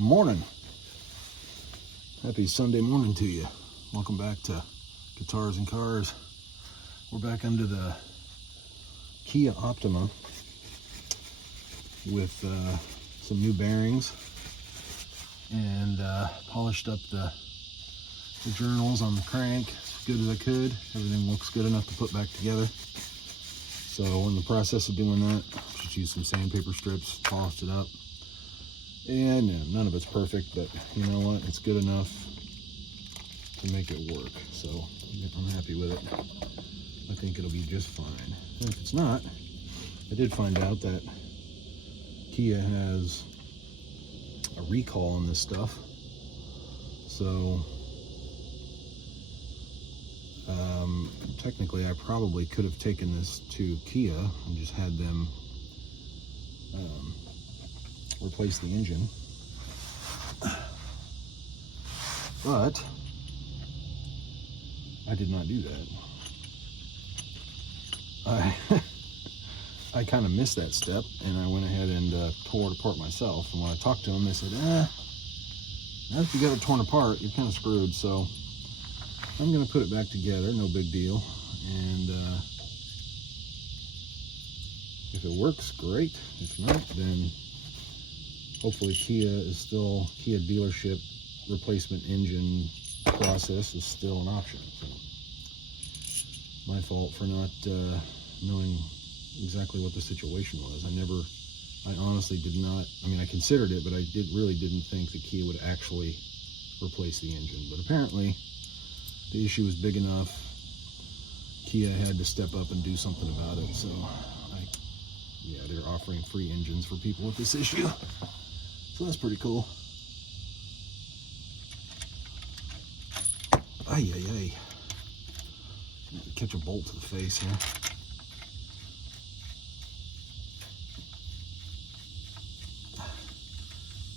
Morning. Happy Sunday morning to you. Welcome back to Guitars and Cars. We're back under the Kia Optima with some new bearings and polished up the journals on the crank as good as I could. Everything looks good enough to put back together. So in the process of doing that, just used some sandpaper strips, polished it up. And none of it's perfect, but you know what? It's good enough to make it work. So I'm happy with it. I think it'll be just fine. And if it's not, I did find out that Kia has a recall on this stuff. So technically I probably could have taken this to Kia and just had them replace the engine, but I did not do that. I kind of missed that step, and I went ahead and tore it apart myself. And when I talked to them, they said, now if you got it torn apart, you're kind of screwed. So I'm going to put it back together, no big deal. And if it works, great. If not, then hopefully Kia dealership replacement engine process is still an option. So my fault for not knowing exactly what the situation was. I honestly did not, I considered it, but I really didn't think that Kia would actually replace the engine. But apparently the issue was big enough. Kia had to step up and do something about it. So they're offering free engines for people with this issue. So that's pretty cool. Ay. Catch a bolt to the face here.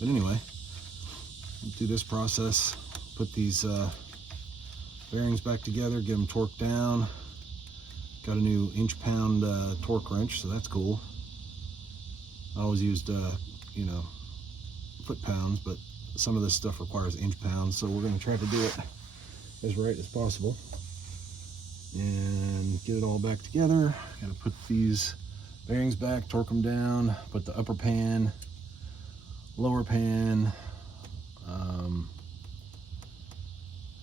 But anyway, do this process, put these bearings back together, get them torqued down. Got a new inch-pound torque wrench, so that's cool. I always used, foot-pounds, but some of this stuff requires inch-pounds, so we're going to try to do it as right as possible and get it all back together. Got to put these bearings back, torque them down, put the upper pan, lower pan,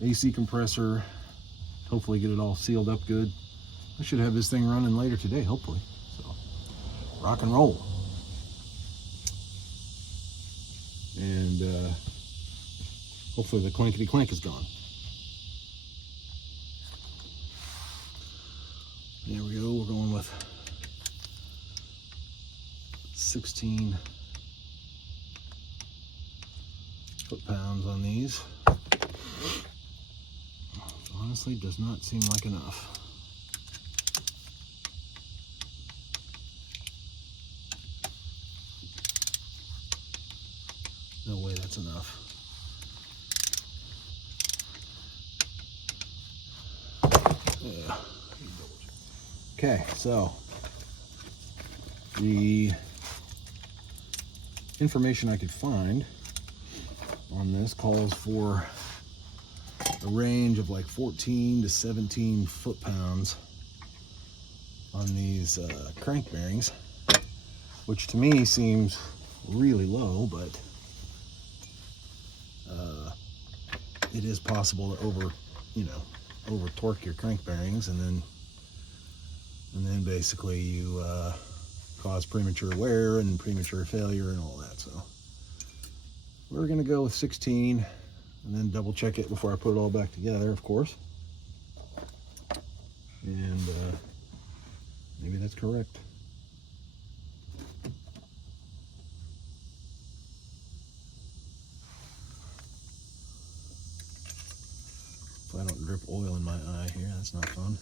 AC compressor, hopefully get it all sealed up good. I should have this thing running later today, hopefully. So, rock and roll. And hopefully the clankety clank is gone. There we go. We're going with 16 foot-pounds on these. Honestly, does not seem like enough. No way that's enough. Okay, so the information I could find on this calls for a range of like 14 to 17 foot-pounds on these crank bearings, which to me seems really low, but it is possible to over torque your crank bearings, and then basically you cause premature wear and premature failure and all that. So we're gonna go with 16 and then double check it before I put it all back together, of course. And maybe that's correct. If I don't drip oil in my eye here, that's not fun.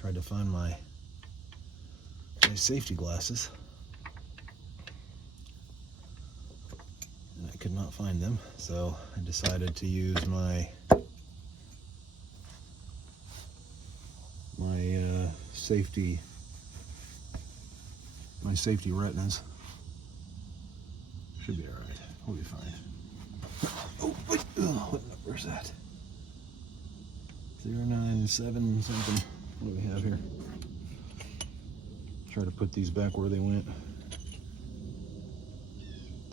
Tried to find my safety glasses, and I could not find them, so I decided to use my safety retinas. Should be all right. We'll be fine. Oh, wait. Oh, where's that? 097 something. What do we have here? Try to put these back where they went.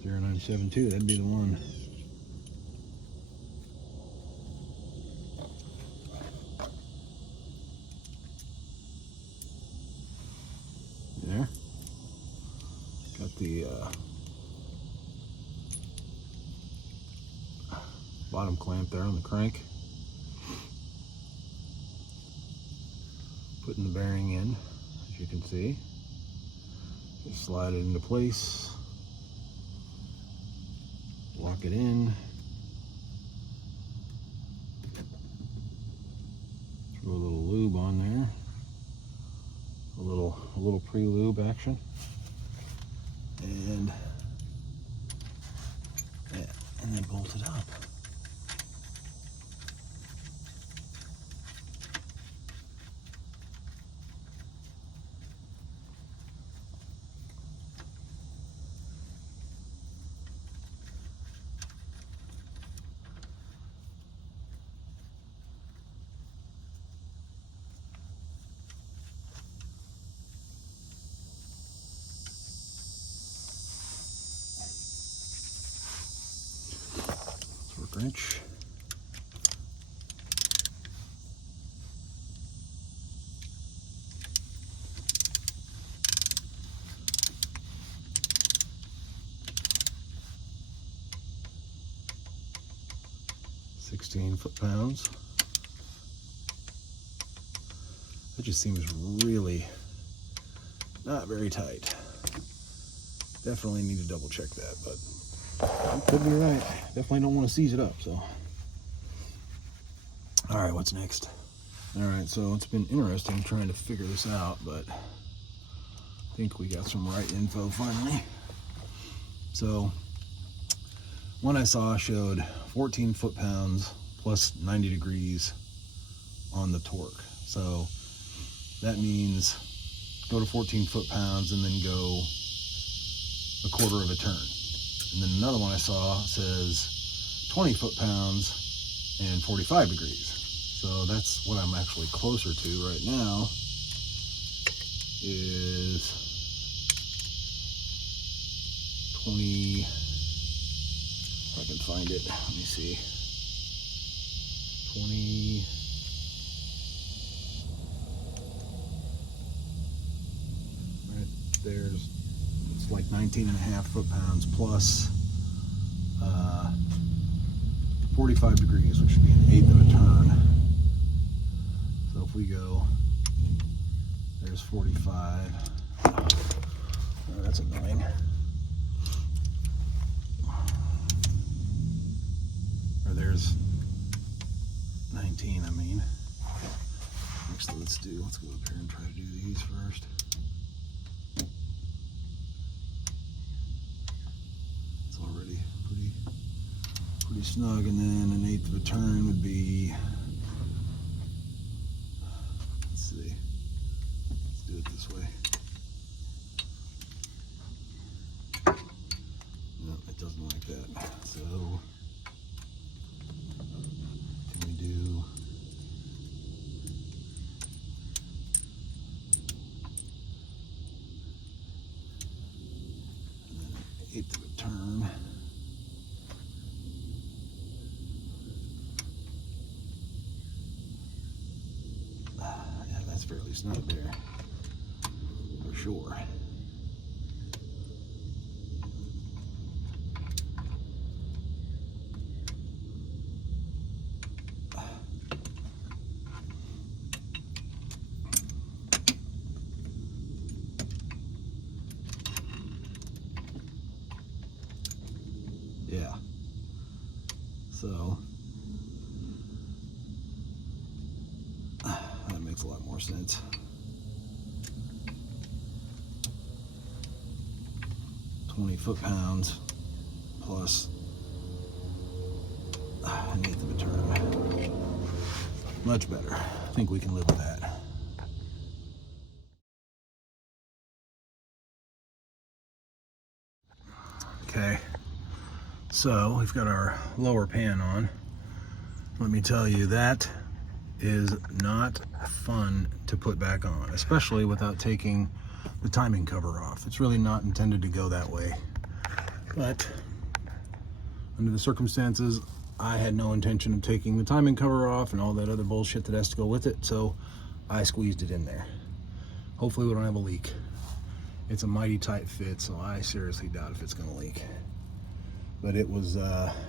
0972, that'd be the one. There. Got the bottom clamp there on the crank. Putting the bearing in, as you can see. Just slide it into place. Lock it in. Throw a little lube on there. A little pre-lube action. And then bolt it up. Torque wrench. £16 foot-pounds. That just seems really not very tight. Definitely need to double check that, but you could be right. Definitely don't want to seize it up, so. All right, what's next? All right, so it's been interesting trying to figure this out, but I think we got some right info finally. So one I saw showed 14 foot-pounds plus 90 degrees on the torque. So that means go to 14 foot-pounds and then go a quarter of a turn. And then another one I saw says 20 foot-pounds and 45 degrees. So that's what I'm actually closer to right now, is 20, if I can find it, let me see, 20, right there's, it's like 19 and a half foot-pounds plus 45 degrees, which would be an eighth of a turn. So if we go, there's 45. Oh, that's annoying. Or there's 19, I mean. Next, let's go up here and try to do these first. It's already pretty snug, and then an eighth of a turn would be, let's see, let's do it this way. No, it doesn't like that. So can we do, and then an eighth of a turn. Fairly snug there, for sure. Yeah. So that makes a lot more sense. $20 foot-pounds plus an eighth of a turn. Much better. I think we can live with that. Okay, So we've got our lower pan on. Let me tell you, that is not fun to put back on, especially without taking the timing cover off. It's really not intended to go that way. But under the circumstances, I had no intention of taking the timing cover off and all that other bullshit that has to go with it, so I squeezed it in there. Hopefully we don't have a leak. It's a mighty tight fit, so I seriously doubt if it's gonna leak. But it was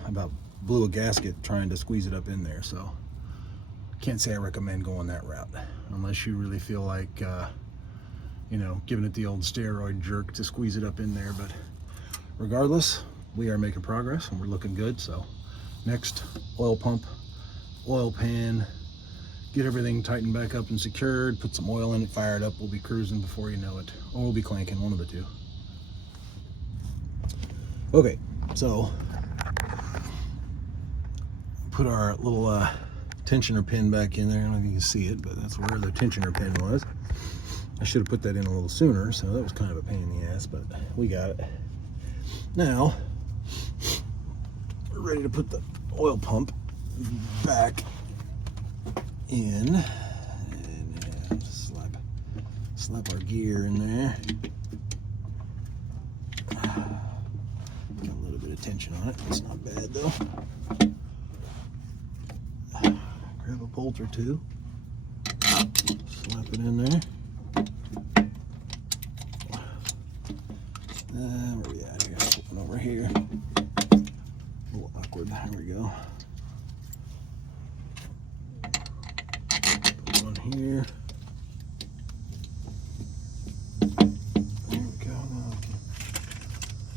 about blew a gasket trying to squeeze it up in there, so can't say I recommend going that route unless you really feel like you know, giving it the old steroid jerk to squeeze it up in there. But regardless, we are making progress and we're looking good. So next, oil pump, oil pan, get everything tightened back up and secured, put some oil in it, fire it up, we'll be cruising before you know it, or we'll be clanking, one of the two. Okay, so put our little tensioner pin back in there. I don't know if you can see it, but that's where the tensioner pin was. I should have put that in a little sooner, so that was kind of a pain in the ass, but we got it. Now, we're ready to put the oil pump back in and slap our gear in there. Got a little bit of tension on it. It's not bad though. Grab a bolt or two, slap it in there. Where are we at here? Put one over here. A little awkward. There we go. Put one here. There we go. Now I can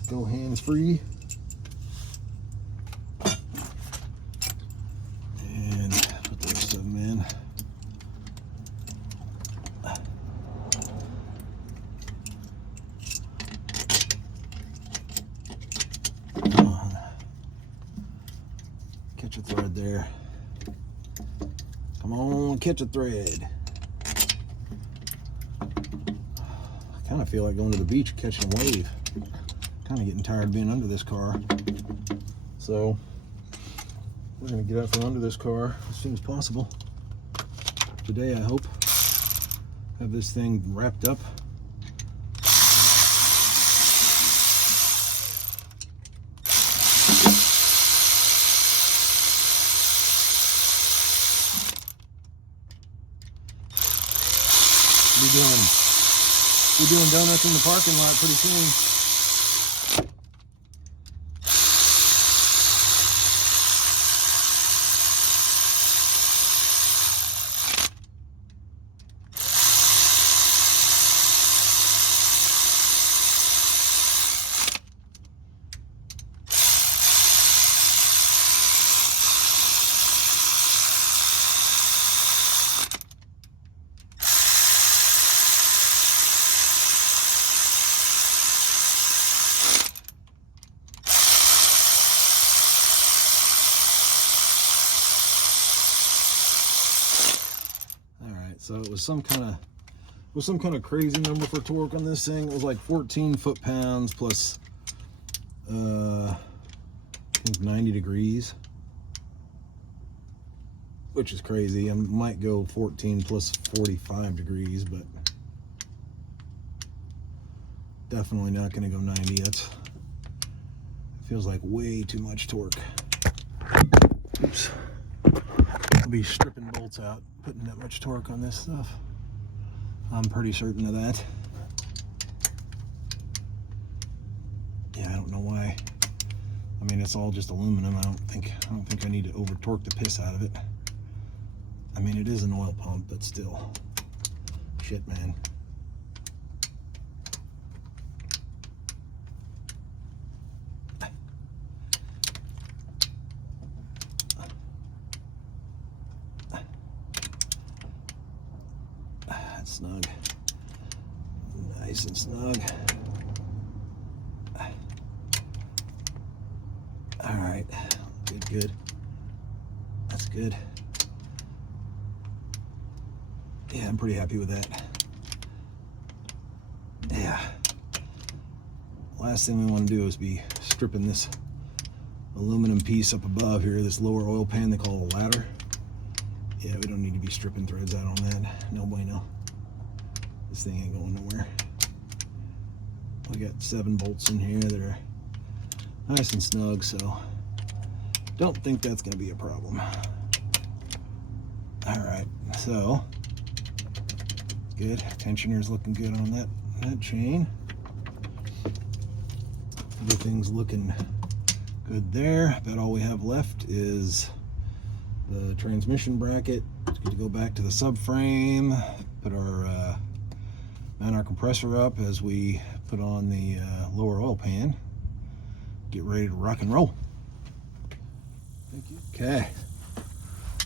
go hands free. And put the rest of them in. Catch a thread there. Come on, catch a thread. I kind of feel like going to the beach and catching a wave. Kind of getting tired of being under this car. So we're going to get out from under this car as soon as possible. Today, I hope. Have this thing wrapped up. We're doing donuts in the parking lot pretty soon. So it was some kind of crazy number for torque on this thing. It was like 14 foot-pounds plus I think 90 degrees, which is crazy. I might go 14 plus 45 degrees, but definitely not going to go 90. It feels like way too much torque. Oops. I'll be stripping bolts out, putting that much torque on this stuff. I'm pretty certain of that. Yeah, I don't know why. I mean, it's all just aluminum. I don't think I need to over torque the piss out of it. I mean, it is an oil pump, but still. Shit, man. Snug. Nice and snug. All right. Good. That's good. Yeah, I'm pretty happy with that. Yeah. Last thing we want to do is be stripping this aluminum piece up above here, this lower oil pan they call a ladder. Yeah, we don't need to be stripping threads out on that. No bueno. This thing ain't going nowhere. We got 7 bolts in here that are nice and snug, so don't think that's going to be a problem. All right, so good. Tensioner's looking good on that chain. Everything's looking good there. About all we have left is the transmission bracket. It's good to go back to the subframe, put our mount our compressor up as we put on the lower oil pan. Get ready to rock and roll. Thank you. Okay,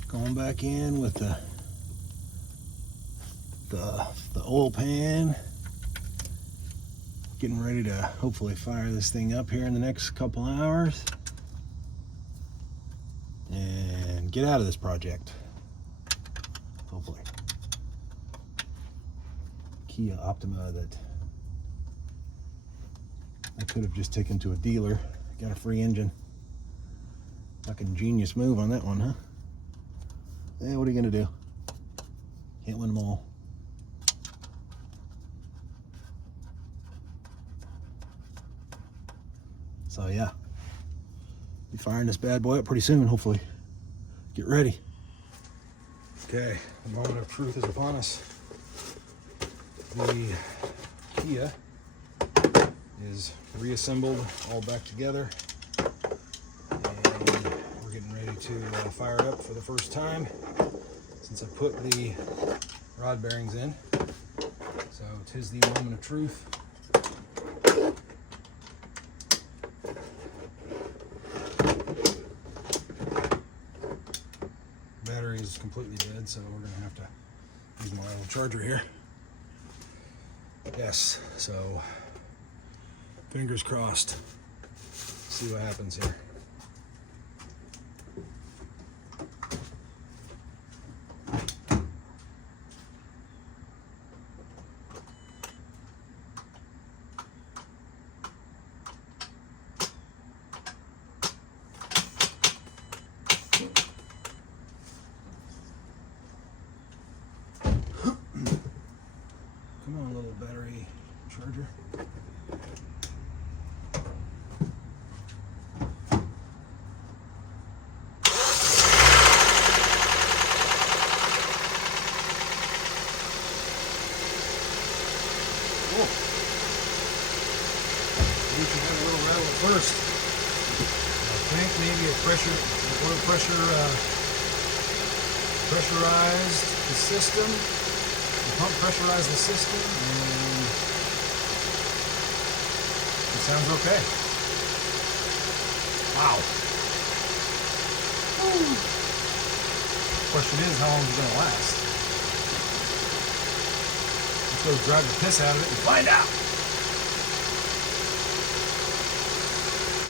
going back in with the oil pan. Getting ready to hopefully fire this thing up here in the next couple hours and get out of this project, hopefully. Kia Optima that I could have just taken to a dealer. Got a free engine. Fucking genius move on that one, huh? Yeah, what are you gonna do? Can't win them all. So yeah, be firing this bad boy up pretty soon, hopefully. Get ready. Okay, the moment of truth is upon us. The Kia is reassembled, all back together, and we're getting ready to fire it up for the first time since I put the rod bearings in. So 'tis the moment of truth. Battery is completely dead, so we're gonna have to use my little charger here. Yes, so fingers crossed. See what happens here. Come on, little battery charger. Whoa. Maybe you had a little rattle at first. I think maybe a pressurized the system. The pump pressurized the system, and it sounds okay. Wow. Woo. Question is, how long is it going to last? Let's go drive the piss out of it and find out.